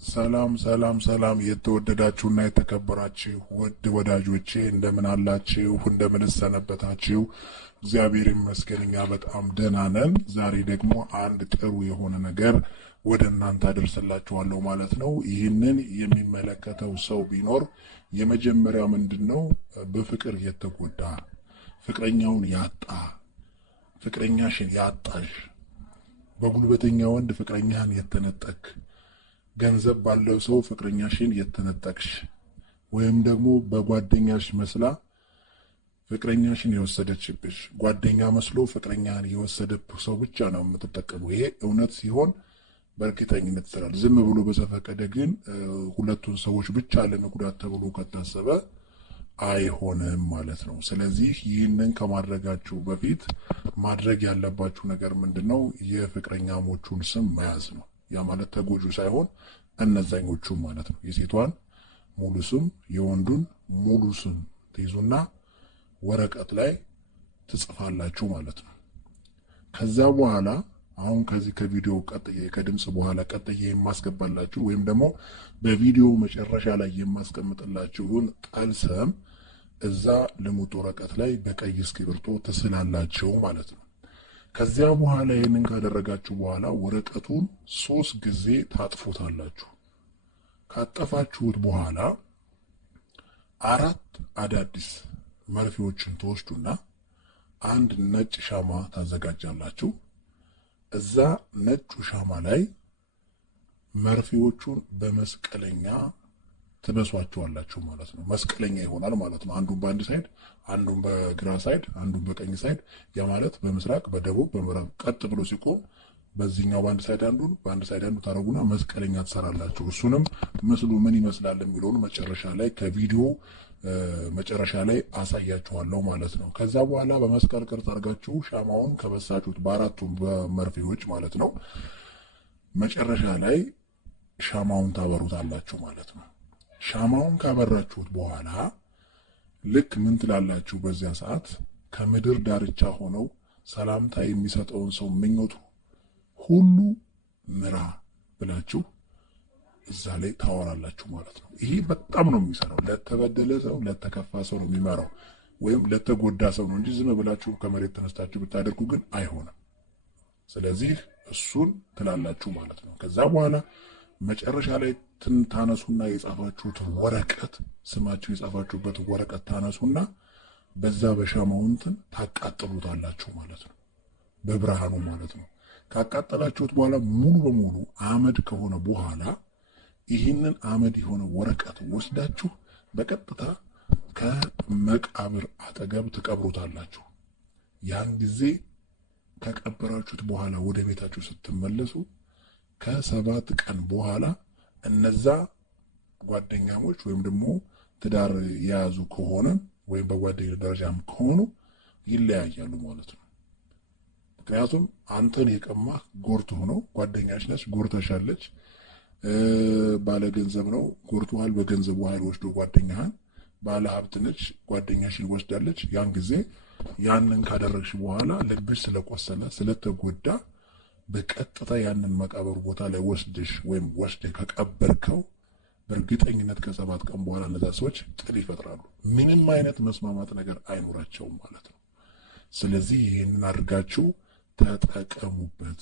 ሰላም የተወደዳችሁና የተከበራችሁ ውድ ወዳጆቼ እንደምን አላችሁ? እንደምን ሰነበታችሁ? እግዚአብሔር ይመስገን እኛ በጣም ደህና ነን። ዛሬ ደግሞ አንድ ጥሩ የሆነ ነገር ወደ እናንተ አደርስላችኋለሁ ማለት ነው። ይህንን የሚመለከተው ሰው ቢኖር የመጀመሪያው ምንድነው? በፍቅር የተጎዳ ፍቅረኛውን ያጣ ፍቅረኛሽን ያጣሽ በጉልበተኛ ወንድ ፍቅረኛህን የተነጠቅ ገንዘብ ባለው ሰው ፍቅረኛሽን የተነጠቅሽ ወይም ደግሞ በጓደኛሽ መስላ ፍቅረኛሽን የወሰደችብሽ ጓደኛ መስሎ ፍቅረኛን የወሰደብህ ሰው ብቻ ነው የምትጠቀመው። ይሄ እውነት ሲሆን በእርግጠኝነት ይሰራል። ዝም ብሎ በዘፈቀደ ግን ሁለቱን ሰዎች ብቻ ለመጉዳት ተብሎ ከታሰበ አይሆንም ማለት ነው። ስለዚህ ይህንን ከማድረጋችሁ በፊት ማድረግ ያለባችሁ ነገር ምንድነው? የፍቅረኛሞቹን ስም መያዝ ነው። ያ ማለት ተጎጁ ሳይሆን እነዛኞቹ ማለት ነው። የሴቷን ሙሉ ስም የወንዱን ሙሉ ስም ትይዙና ወረቀት ላይ ትጽፋላችሁ ማለት ነው። ከዛ በኋላ አሁን ከዚህ ከቪዲዮ ቀጥዬ ከድምጽ በኋላ ቀጥዬ የማስገባላችሁ ወይም ደግሞ በቪዲዮ መጨረሻ ላይ የማስቀምጥላችሁን ጠልሰም እዛ ልሙጥ ወረቀት ላይ በቀይ እስክሪብቶ ትስላላችሁ ማለት ነው። ከዚያ በኋላ ይህንን ካደረጋችሁ በኋላ ወረቀቱን 3 ጊዜ ታጥፉታላችሁ። ካጠፋችሁት በኋላ 4 አዳዲስ መርፌዎችን ትወስዱና አንድ ነጭ ሻማ ታዘጋጃላችሁ። እዛ ነጩ ሻማ ላይ መርፌዎቹን በመስቀለኛ ትበሷቸዋላችሁ ማለት ነው። መስቀለኛ ይሆናል ማለት ነው። አንዱን በአንድ ሳይድ፣ አንዱን በግራ ሳይድ፣ አንዱን በቀኝ ሳይድ። ያ ማለት በምስራቅ፣ በደቡብ፣ በምዕራብ ቀጥ ብሎ ሲቆም በዚህኛው በአንድ ሳይድ አንዱን በአንድ ሳይድ አንዱ ታረጉና መስቀለኛ ትሰራላችሁ። እሱንም ምስሉ ምን ይመስላል የሚለውን መጨረሻ ላይ ከቪዲዮ መጨረሻ ላይ አሳያችኋለሁ ማለት ነው። ከዛ በኋላ በመስቀል ቅርጽ አድርጋችሁ ሻማውን ከበሳችሁት በአራቱም በመርፌዎች ማለት ነው መጨረሻ ላይ ሻማውን ታበሩታላችሁ ማለት ነው። ሻማውን ካበራችሁት በኋላ ልክ ምን ትላላችሁ? በዚያ ሰዓት ከምድር ዳርቻ ሆነው ሰላምታ የሚሰጠውን ሰው ምኞቱ ሁሉ ምራ ብላችሁ እዛ ላይ ታወራላችሁ ማለት ነው። ይሄ በጣም ነው የሚሰራው። ለተበደለ ሰው ለተከፋ ሰው ነው የሚመራው፣ ወይም ለተጎዳ ሰው ነው እንጂ ዝም ብላችሁ ከመሬት ተነስታችሁ ብታደርጉ ግን አይሆንም። ስለዚህ እሱን ትላላችሁ ማለት ነው። ከዛ በኋላ መጨረሻ ላይ ታነሱና የጻፋችሁትን ወረቀት ስማችሁ የጻፋችሁበት ወረቀት ታነሱና በዛ በሻማው እንትን ታቃጥሉታላችሁ ማለት ነው። በብርሃኑ ማለት ነው። ካቃጠላችሁት በኋላ ሙሉ በሙሉ አመድ ከሆነ በኋላ ይህንን አመድ የሆነ ወረቀት ወስዳችሁ በቀጥታ ከመቃብር አጠገብ ትቀብሩታላችሁ። ያን ጊዜ ከቀበራችሁት በኋላ ወደ ቤታችሁ ስትመለሱ ከ7 ቀን በኋላ እነዛ ጓደኛሞች ወይም ደግሞ ትዳር የያዙ ከሆነ ወይም በጓደኛ ደረጃም ከሆኑ ይለያያሉ ማለት ነው። ምክንያቱም አንተን የቀማህ ጎርቶ ነው። ጓደኛሽ ነች፣ ጎርተሻለች። ባለ ገንዘብ ነው፣ ጎርቶሃል። በገንዘቡ ኃይል ወስዶ ጓደኛህን። ባለ ሀብት ነች፣ ጓደኛሽን ወስዳለች። ያን ጊዜ ያንን ካደረግሽ በኋላ ልብሽ ስለቆሰለ ስለተጎዳ በቀጥታ ያንን መቃብር ቦታ ላይ ወስደሽ ወይም ወስደህ ከቀበርከው በእርግጠኝነት ከ7 ቀን በኋላ እነዛ ሰዎች ጥል ይፈጥራሉ። ምንም አይነት መስማማት ነገር አይኖራቸውም ማለት ነው። ስለዚህ ይህንን አድርጋችሁ ተጠቀሙበት።